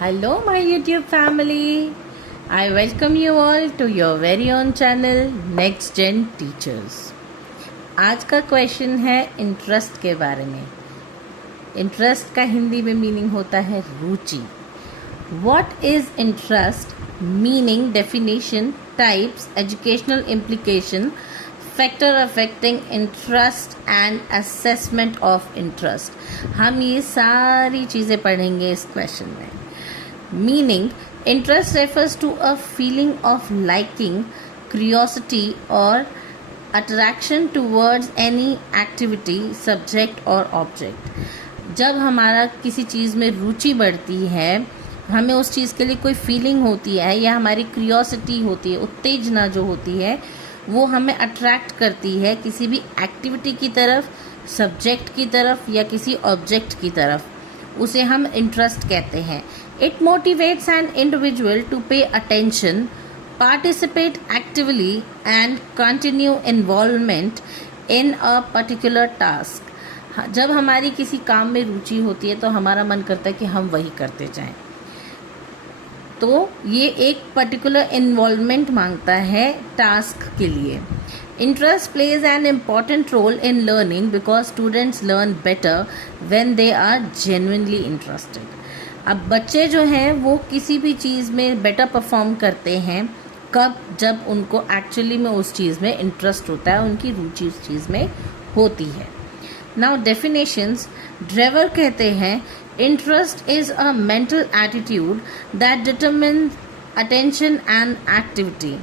Hello, my YouTube family. I welcome you all to your very own channel Next Gen Teachers. आज का question है interest के बारे में. इंटरेस्ट का हिंदी में मीनिंग होता है रुचि. What is interest? Meaning, definition, types, educational implication, factor affecting interest and assessment of interest. हम ये सारी चीज़ें पढ़ेंगे इस क्वेश्चन में. Meaning, interest refers to a feeling of liking, curiosity or attraction towards any activity, subject or object. जब हमारा किसी चीज़ में रुचि बढ़ती है, हमें उस चीज़ के लिए कोई फीलिंग होती है या हमारी क्यूरियोसिटी होती है, उत्तेजना जो होती है वो हमें अट्रैक्ट करती है किसी भी एक्टिविटी की तरफ, सब्जेक्ट की तरफ या किसी ऑब्जेक्ट की तरफ, उसे हम इंटरेस्ट कहते हैं. It motivates an individual to pay attention, participate actively and continue involvement in a particular task. जब हमारी किसी काम में रुचि होती है तो हमारा मन करता है कि हम वही करते जाएं. तो ये एक पर्टिकुलर इन्वॉल्वमेंट मांगता है टास्क के लिए. Interest plays an important role in learning because students learn better when they are genuinely interested. अब बच्चे जो हैं वो किसी भी चीज़ में बेटर परफॉर्म करते हैं कब, जब उनको एक्चुअली में उस चीज़ में इंटरेस्ट होता है, उनकी रुचि उस चीज़ में होती है. Now definitions. ड्रेवर कहते हैं interest is a mental attitude that determines attention and activity.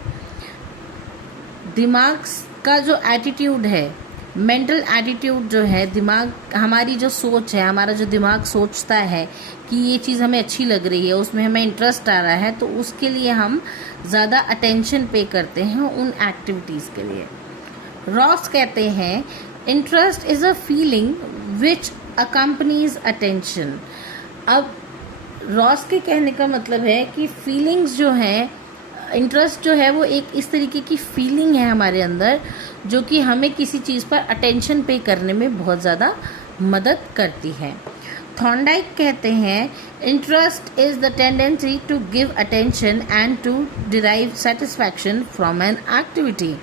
दिमाग का जो एटीट्यूड है, मेंटल एटीट्यूड जो है, दिमाग, हमारी जो सोच है, हमारा जो दिमाग सोचता है कि ये चीज़ हमें अच्छी लग रही है, उसमें हमें इंटरेस्ट आ रहा है, तो उसके लिए हम ज़्यादा अटेंशन पे करते हैं उन एक्टिविटीज़ के लिए. रॉस कहते हैं interest is a feeling which accompanies attention. अब रॉस के कहने का मतलब है कि फीलिंग्स जो हैं, इंटरेस्ट जो है वो एक इस तरीके की फीलिंग है हमारे अंदर जो कि हमें किसी चीज़ पर अटेंशन पे करने में बहुत ज़्यादा मदद करती है. थॉर्नडाइक कहते हैं interest is the tendency to give attention and to derive satisfaction from an activity.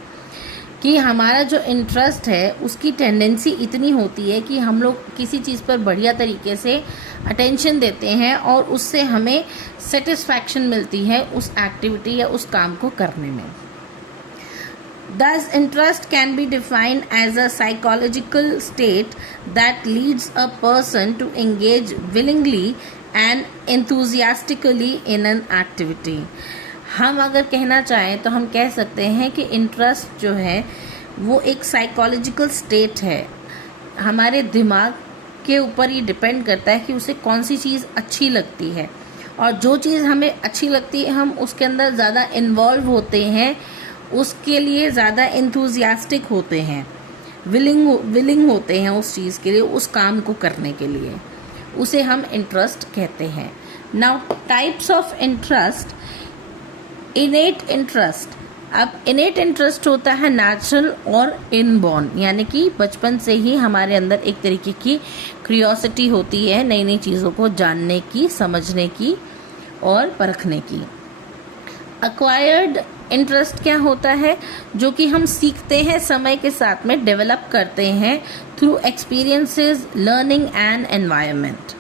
कि हमारा जो इंटरेस्ट है उसकी टेंडेंसी इतनी होती है कि हम लोग किसी चीज़ पर बढ़िया तरीके से अटेंशन देते हैं और उससे हमें सेटिस्फैक्शन मिलती है उस एक्टिविटी या उस काम को करने में. Thus, interest can be defined as a psychological state that leads a person to engage willingly and enthusiastically in an activity. हम अगर कहना चाहें तो हम कह सकते हैं कि इंटरेस्ट जो है वो एक साइकोलॉजिकल स्टेट है. हमारे दिमाग के ऊपर ये डिपेंड करता है कि उसे कौन सी चीज़ अच्छी लगती है, और जो चीज़ हमें अच्छी लगती है हम उसके अंदर ज़्यादा इन्वॉल्व होते हैं, उसके लिए ज़्यादा एंथुजियास्टिक होते हैं, विलिंग होते हैं उस चीज़ के लिए, उस काम को करने के लिए. उसे हम इंटरेस्ट कहते हैं. Now types of interest. इनेट interest. अब इनेट इंटरेस्ट होता है नेचुरल और इनबॉर्न, यानी कि बचपन से ही हमारे अंदर एक तरीके की क्यूरियोसिटी होती है नई नई चीज़ों को जानने की, समझने की और परखने की. एक्वायर्ड इंटरेस्ट क्या होता है? जो कि हम सीखते हैं, समय के साथ में डेवलप करते हैं through experiences, learning and environment.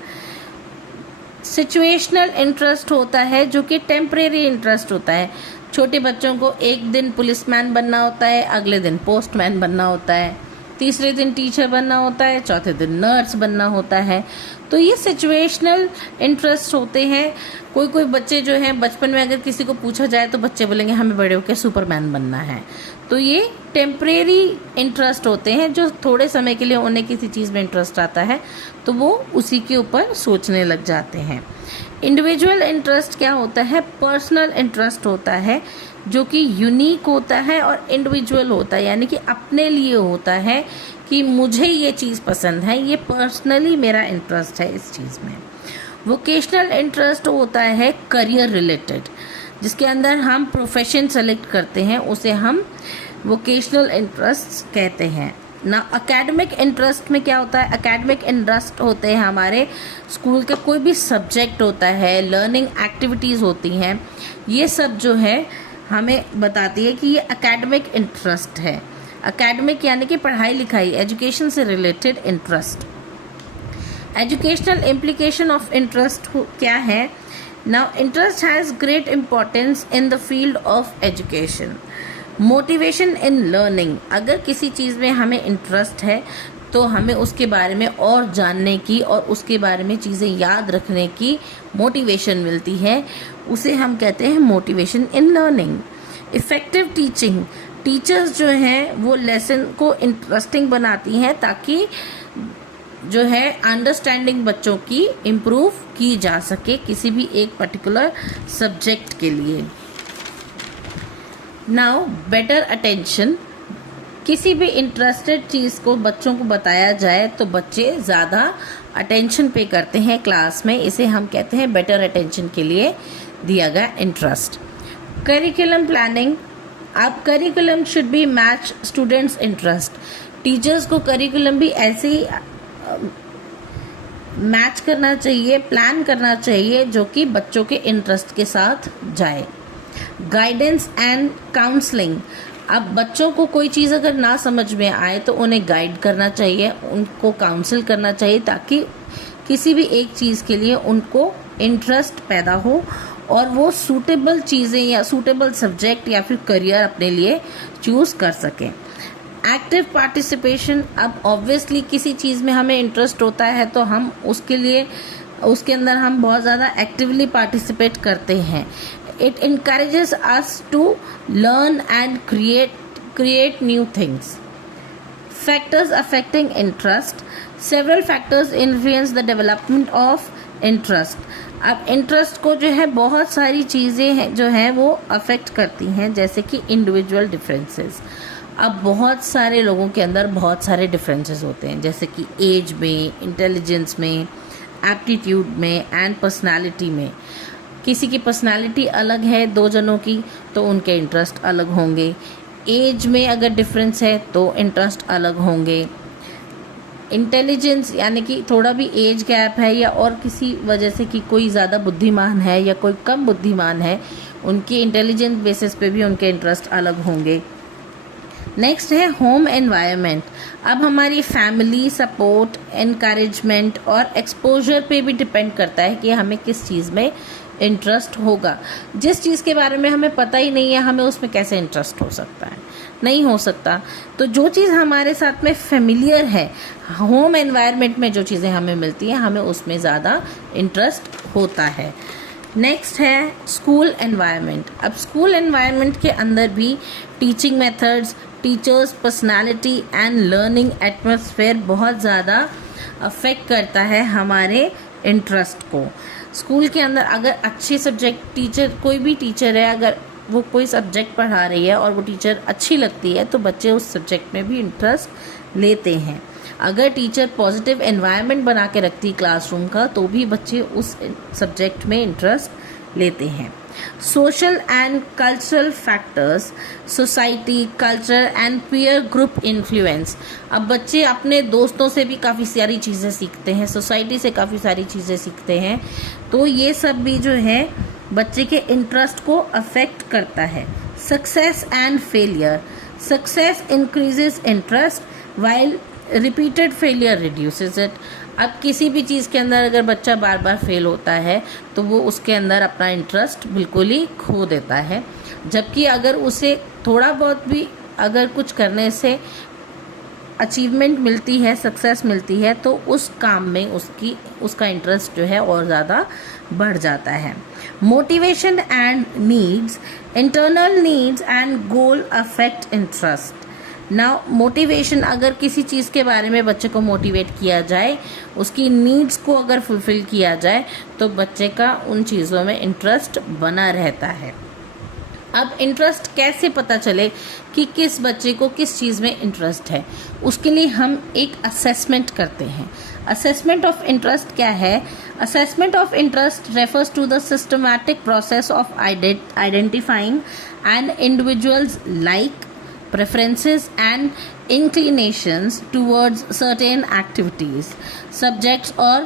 Situational interest होता है जो कि टेम्परेरी इंटरेस्ट होता है. छोटे बच्चों को एक दिन पुलिसमैन बनना होता है, अगले दिन पोस्टमैन बनना होता है, तीसरे दिन टीचर बनना होता है, चौथे दिन नर्स बनना होता है. तो ये सिचुएशनल इंटरेस्ट होते हैं. कोई बच्चे जो हैं बचपन में अगर किसी को पूछा जाए तो बच्चे बोलेंगे हमें बड़े होकर सुपरमैन बनना है. तो ये टेम्परेरी इंटरेस्ट होते हैं जो थोड़े समय के लिए उन्हें किसी चीज़ में इंटरेस्ट आता है तो वो उसी के ऊपर सोचने लग जाते हैं. इंडिविजुअल इंटरेस्ट क्या होता है? पर्सनल इंटरेस्ट होता है जो कि यूनिक होता है और इंडिविजुअल होता है, यानी कि अपने लिए होता है कि मुझे ये चीज़ पसंद है, ये पर्सनली मेरा इंटरेस्ट है इस चीज़ में. वोकेशनल इंटरेस्ट होता है करियर रिलेटेड, जिसके अंदर हम प्रोफेशन सेलेक्ट करते हैं, उसे हम वोकेशनल इंटरेस्ट कहते हैं. ना एकेडमिक इंटरेस्ट में क्या होता है, एकेडमिक इंटरेस्ट होते हैं हमारे स्कूल का कोई भी सब्जेक्ट होता है, लर्निंग एक्टिविटीज़ होती हैं, ये सब जो है हमें बताती है कि ये एकेडमिक इंटरेस्ट है। एकेडमिक यानी कि पढ़ाई लिखाई, एजुकेशन से related interest. Educational implication of interest क्या है? Now interest has great importance in the field of education. Motivation in learning, अगर किसी चीज़ में हमें इंटरेस्ट है तो हमें उसके बारे में और जानने की और उसके बारे में चीज़ें याद रखने की मोटिवेशन मिलती है, उसे हम कहते हैं motivation in learning. Effective teaching, teachers जो हैं वो लेसन को इंटरेस्टिंग बनाती हैं ताकि जो है अंडरस्टैंडिंग बच्चों की इम्प्रूव की जा सके किसी भी एक पर्टिकुलर सब्जेक्ट के लिए। नाउ बेटर अटेंशन, किसी भी इंटरेस्टेड चीज़ को बच्चों को बताया जाए तो बच्चे ज़्यादा अटेंशन पे करते हैं क्लास में, इसे हम कहते हैं बेटर अटेंशन के लिए दिया गया इंटरेस्ट। करिकुलम प्लानिंग, अब curriculum should be match students interest, teachers को करिकुलम भी ऐसे ही मैच करना चाहिए, प्लान करना चाहिए जो कि बच्चों के इंटरेस्ट के साथ जाए। गाइडेंस एंड काउंसलिंग, अब बच्चों को कोई चीज़ अगर ना समझ में आए तो उन्हें गाइड करना चाहिए, उनको काउंसिल करना चाहिए ताकि किसी भी एक चीज़ के लिए उनको इंटरेस्ट पैदा हो और वो सूटेबल चीज़ें या सूटेबल सब्जेक्ट या फिर करियर अपने लिए चूज़ कर सकें। एक्टिव पार्टिसिपेशन, अब ऑब्वियसली किसी चीज़ में हमें इंटरेस्ट होता है तो हम उसके अंदर हम बहुत ज़्यादा एक्टिवली पार्टिसिपेट करते हैं। It encourages us to learn and create new things. Factors affecting interest. Several factors influence the development of interest. अब इंटरेस्ट को जो है बहुत सारी चीज़ें हैं जो हैं वो अफेक्ट करती हैं, जैसे कि इंडिविजुअल डिफरेंसेस। अब बहुत सारे लोगों के अंदर बहुत सारे डिफरेंसेस होते हैं, जैसे कि एज में, इंटेलिजेंस में, एप्टीट्यूड में एंड पर्सनालिटी में। किसी की पर्सनालिटी अलग है दो जनों की तो उनके इंटरेस्ट अलग होंगे। एज में अगर डिफरेंस है तो इंटरेस्ट अलग होंगे। इंटेलिजेंस यानी कि थोड़ा भी एज गैप है या और किसी वजह से कि कोई ज़्यादा बुद्धिमान है या कोई कम बुद्धिमान है, उनकी इंटेलिजेंस बेसिस पे भी उनके इंटरेस्ट अलग होंगे। नेक्स्ट है होम एनवायरनमेंट। अब हमारी फैमिली सपोर्ट, एनकरेजमेंट और एक्सपोजर पे भी डिपेंड करता है कि हमें किस चीज़ में इंटरेस्ट होगा। जिस चीज़ के बारे में हमें पता ही नहीं है हमें उसमें कैसे इंटरेस्ट हो सकता है, नहीं हो सकता। तो जो चीज़ हमारे साथ में फेमिलियर है, होम एनवायरनमेंट में जो चीज़ें हमें मिलती हैं, हमें उसमें ज़्यादा इंटरेस्ट होता है। नेक्स्ट है स्कूल एनवायरनमेंट। अब स्कूल एनवायरनमेंट के अंदर भी teaching methods, teachers personality and learning atmosphere बहुत ज़्यादा अफेक्ट करता है हमारे इंटरेस्ट को। स्कूल के अंदर अगर अच्छे सब्जेक्ट टीचर, कोई भी टीचर है, अगर वो कोई सब्जेक्ट पढ़ा रही है और वो टीचर अच्छी लगती है तो बच्चे उस सब्जेक्ट में भी इंटरेस्ट लेते हैं। अगर टीचर पॉजिटिव एनवायरनमेंट बना के रखती क्लासरूम का तो भी बच्चे उस सब्जेक्ट में इंटरेस्ट लेते हैं। Social and cultural factors, society, culture and peer group influence. अब बच्चे अपने दोस्तों से भी काफ़ी सारी चीज़ें सीखते हैं, सोसाइटी से काफ़ी सारी चीज़ें सीखते हैं, तो ये सब भी जो है बच्चे के इंटरेस्ट को अफेक्ट करता है। Success and failure, success increases interest while repeated failure reduces it. अब किसी भी चीज़ के अंदर अगर बच्चा बार बार फेल होता है तो वो उसके अंदर अपना इंटरेस्ट बिल्कुल ही खो देता है, जबकि अगर उसे थोड़ा बहुत भी अगर कुछ करने से अचीवमेंट मिलती है, सक्सेस मिलती है, तो उस काम में उसका इंटरेस्ट जो है और ज़्यादा बढ़ जाता है। Motivation and needs, internal needs and goal affect interest. Now motivation, अगर किसी चीज़ के बारे में बच्चे को मोटिवेट किया जाए, उसकी नीड्स को अगर फुलफ़िल किया जाए तो बच्चे का उन चीज़ों में इंटरेस्ट बना रहता है। अब इंटरेस्ट कैसे पता चले कि किस बच्चे को किस चीज़ में इंटरेस्ट है, उसके लिए हम एक असेसमेंट करते हैं। असेसमेंट ऑफ इंटरेस्ट क्या है? Assessment of interest refers to the systematic process of identifying an individual's like, preferences and inclinations towards certain activities, subjects or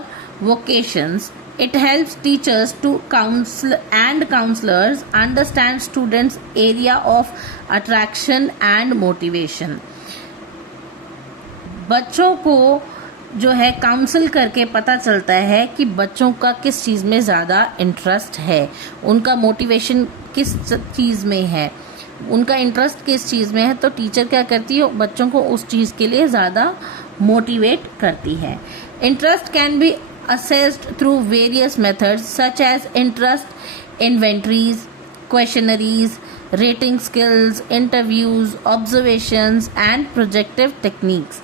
vocations. It helps teachers to counsel and counselors understand students' area of attraction and motivation. बच्चों को जो है counsel करके पता चलता है कि बच्चों का किस चीज़ में ज़्यादा इंटरेस्ट है, उनका मोटिवेशन किस चीज़ में है, उनका इंटरेस्ट किस चीज़ में है, तो टीचर क्या करती है, बच्चों को उस चीज़ के लिए ज़्यादा मोटिवेट करती है. Interest can be assessed through various methods such as interest inventories, questionnaires, rating skills, interviews, observations and projective techniques.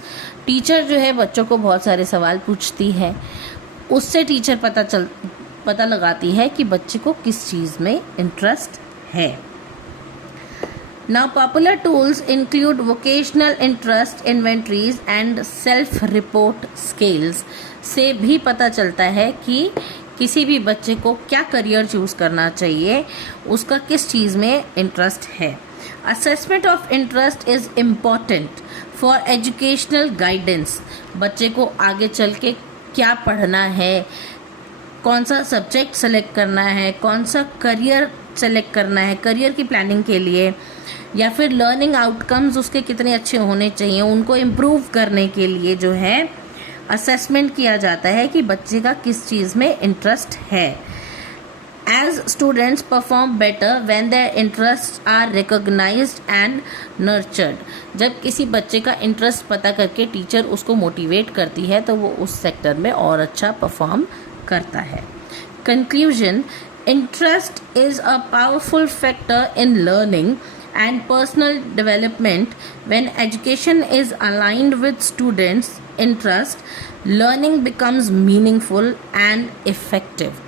Teacher जो है बच्चों को बहुत सारे सवाल पूछती है, उससे टीचर पता लगाती है कि बच्चे को किस चीज़ में इंटरेस्ट है. Now popular tools include vocational interest inventories and self-report scales. से भी पता चलता है कि किसी भी बच्चे को क्या करियर चूज़ करना चाहिए, उसका किस चीज़ में इंटरेस्ट है. Assessment of interest is important for educational guidance. बच्चे को आगे चल के क्या पढ़ना है, कौन सा सब्जेक्ट सेलेक्ट करना है, कौन सा करियर सेलेक्ट करना है, करियर की प्लानिंग के लिए, या फिर लर्निंग आउटकम्स उसके कितने अच्छे होने चाहिए, उनको इम्प्रूव करने के लिए जो है असेसमेंट किया जाता है कि बच्चे का किस चीज़ में इंटरेस्ट है. As students perform better when their interest are recognised and nurtured. जब किसी बच्चे का इंटरेस्ट पता करके टीचर उसको मोटिवेट करती है तो वो उस सेक्टर में और अच्छा परफॉर्म करता है. Conclusion. Interest is a powerful factor in learning and personal development. When education is aligned with students' interest, learning becomes meaningful and effective.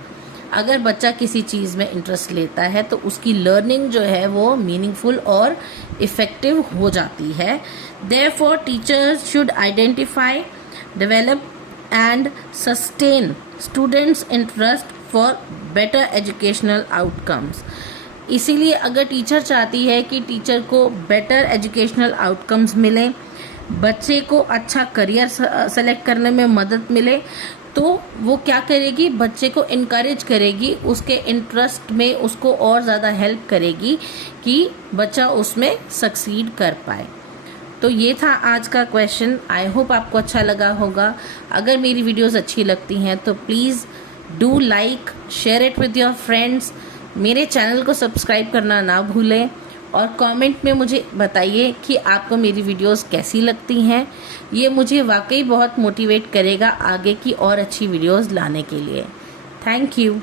अगर बच्चा किसी चीज़ में इंटरेस्ट लेता है तो उसकी लर्निंग जो है वो मीनिंगफुल और इफ़ेक्टिव हो जाती है. Therefore, teachers should identify, develop and sustain students' interest for better educational outcomes. इसीलिए अगर टीचर चाहती है कि टीचर को बेटर एजुकेशनल आउटकम्स मिले, बच्चे को अच्छा करियर सेलेक्ट करने में मदद मिले, तो वो क्या करेगी, बच्चे को इनकरेज करेगी, उसके इंटरेस्ट में उसको और ज़्यादा हेल्प करेगी कि बच्चा उसमें सक्सीड कर पाए. तो ये था आज का क्वेश्चन. आई होप आपको अच्छा लगा होगा. अगर मेरी वीडियोस अच्छी लगती हैं तो please do like, share it with your friends. मेरे चैनल को सब्सक्राइब करना ना भूलें और कमेंट में मुझे बताइए कि आपको मेरी वीडियोस कैसी लगती हैं. ये मुझे वाकई बहुत मोटिवेट करेगा आगे की और अच्छी वीडियोस लाने के लिए. Thank you.